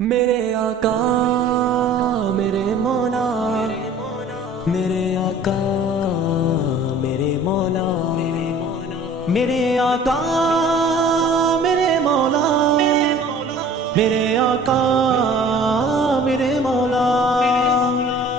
میرے آقا میرے مولا، میرے آقا میرے مولا، میرے آقا میرے مولا، میرے آقا میرے مولا،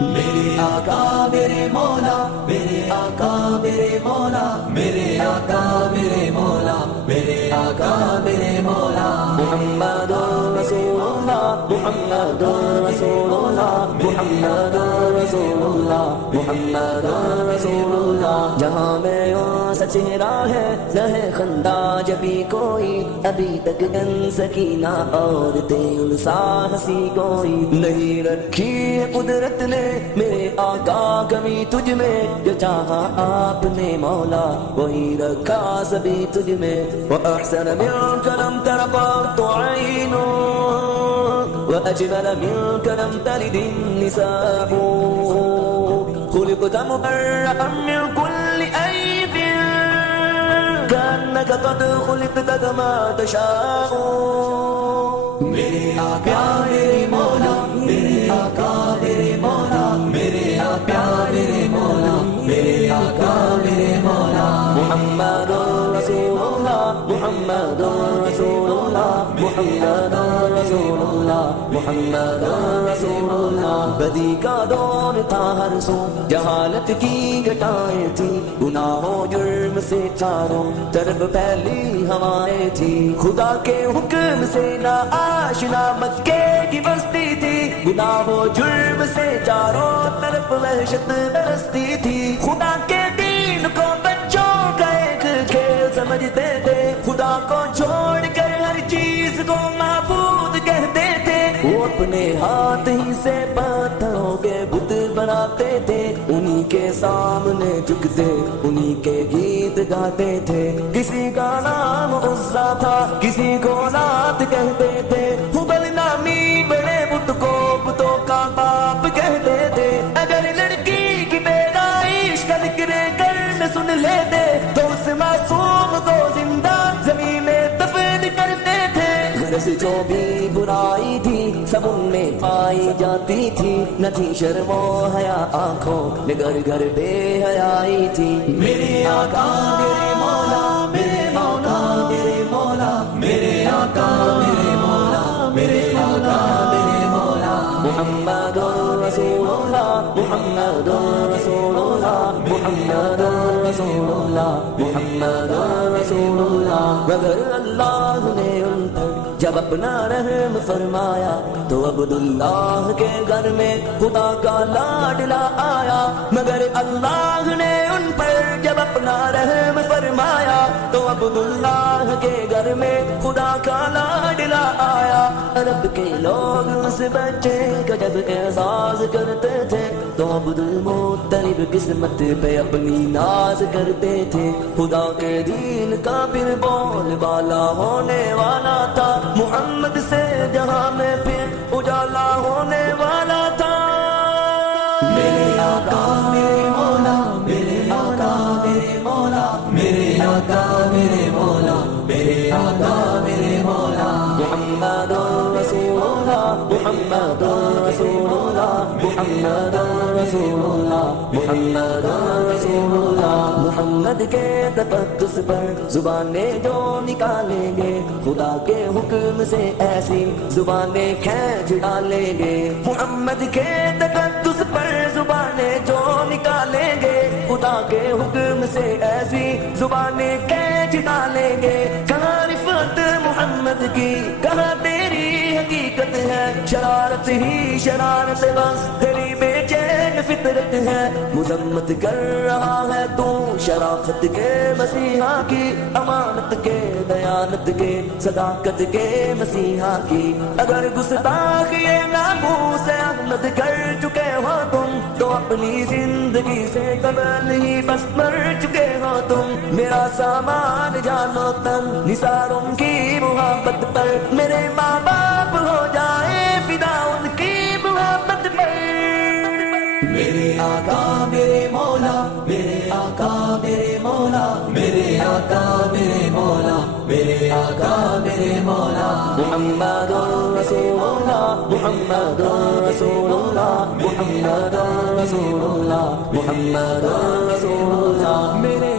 میرے آقا میرے مولا، میرے آقا میرے مولا، میرے آقا میرے مولا، میرے آقا میرے مولا، محمد رسول اللہ، محمد رسول اللہ، محمد رسول اللہ، محمد رسول اللہ۔ جہاں میں سچ راہ ہے نہ ہے خندہ جبھی کوئی، ابھی تک گن سکینہ اور تیل سا ہنسی کوئی نہیں رکھی ہے قدرت نے میرے آقا کمی تجھ میں، جو چاہا آپ نے مولا وہی رکھا سبھی تجھ میں۔ وَأَحْسَنَ مِنْكَ لَمْ تَرَ قَطُّ عَيْنٌ وَأَجْمَلَ مِنْكَ لَمْ تَلِدِ النِّسَاءُ، خُلِقْتَ مُبَرَّأً مِنْ كُلِّ عَيْبٍ كَأَنَّكَ قَدْ خُلِقْتَ كَمَا تَشَاءُ۔ میرے آقا میرے مولا، میرے آقا میرے مولا، میرے آقا میرے مولا، میرے آقا میرے مولا، محمد رسول اللہ، محمد رسول اللہ، محمد رسول اللہ، محمد رسول اللہ۔ بدی کا دور تھا ہر سو، جہالت کی گٹائیں تھی، گناہوں جرم سے چاروں طرف پھیلی ہوائیں تھی، خدا کے حکم سے نہ آشنا مکے کی بستی تھی، گناہوں جرم سے چاروں طرف وحشت برستی تھی، خدا کے دین کو بچوں کا ایک کھیل سمجھتے تھے، خدا کو چھوڑ کر ہر چیز کو معبود کہتے تھے، وہ اپنے ہاتھ ہی سے پتھروں کے بت بناتے تھے، انہی کے سامنے جھکتے انہی کے گیت گاتے تھے، کسی کا نام عزا تھا کسی کو لات کہتے تھے، ہبل نامی بڑے بت کو بتوں کا باپ کہتے تھے، اگر لڑکی کی پیدائش کا ذکر کرن سن لیتے تو اس معصوم کو زندہ زمین میں دفن کرتے تھے، غرض جو بھی برائی تھی سب ان میں پائی جاتی تھی، نہ تھی شرم و حیا آنکھوں میں گھر گھر بے حیائی تھی۔ میرے آقا میرے مولا، میرے آقا میرے مولا، میرے آقا میرے مولا، میرے آقا میرے مولا، محمد رسول اللہ، محمد رسول اللہ، محمد رسول اللہ، محمد رسول اللہ۔ مگر اللہ نے ان پر جب اپنا رحم فرمایا تو عبداللہ کے گھر میں خدا کا لاڈلا آیا، مگر اللہ نے ان پر جب اپنا رحم فرمایا تو عبداللہ کے گھر میں خدا کا لاڈلا آیا، عرب کے لوگ اس بچے کا جب اعزاز کرتے تھے تو عبد المطلب قسمت پہ اپنی ناز کرتے تھے، خدا کے دین کا پھر بول بالا ہونے والا تھا، محمد سے جہاں میں پھر اجالا ہونے والا تھا۔ میرے آقا میرے مولا، میرے آقا میرے مولا، میرے آقا میرے مولا، میرے آقا میرے مولا، محمد رسول اللہ، محمد رسول اللہ، محمد رسول اللہ، محمد رسول اللہ۔ محمد کے تقدس پر زبانیں جو نکالیں گے خدا کے حکم سے ایسی زبانیں کھینچ ڈالیں گے، محمد کے تقدس پر زبانیں جو نکالیں گے خدا کے حکم سے ایسی زبانیں کھینچ ڈالیں گے، کہاں رفعت محمد کی کہاں تیری حقیقت ہے، شرارت ہی شرارت بس تیری بے چین فطرت ہے، مذمت کر رہا ہے تو شرافت کے مسیحا کی، امانت کے دیانت کے صداقت کے مسیحا کی، اگر گستاخی ناموس احمد کر چکے ہو تم تو اپنی زندگی سے قبل ہی بس مر چکے ہو تم، میرا سامان جانو تن نثار ان کی محبت پر، میرے ماں باپ ہو جائے فدا ان کی محبت پر۔ میرے آقا میرے مولا، میرے آقا میرے مولا، میرے آقا میرے مولا، میرے آقا میرے مولا، محمد رسول اللہ محمد رسول اللہ محمد رسول اللہ محمد رسول اللہ میرے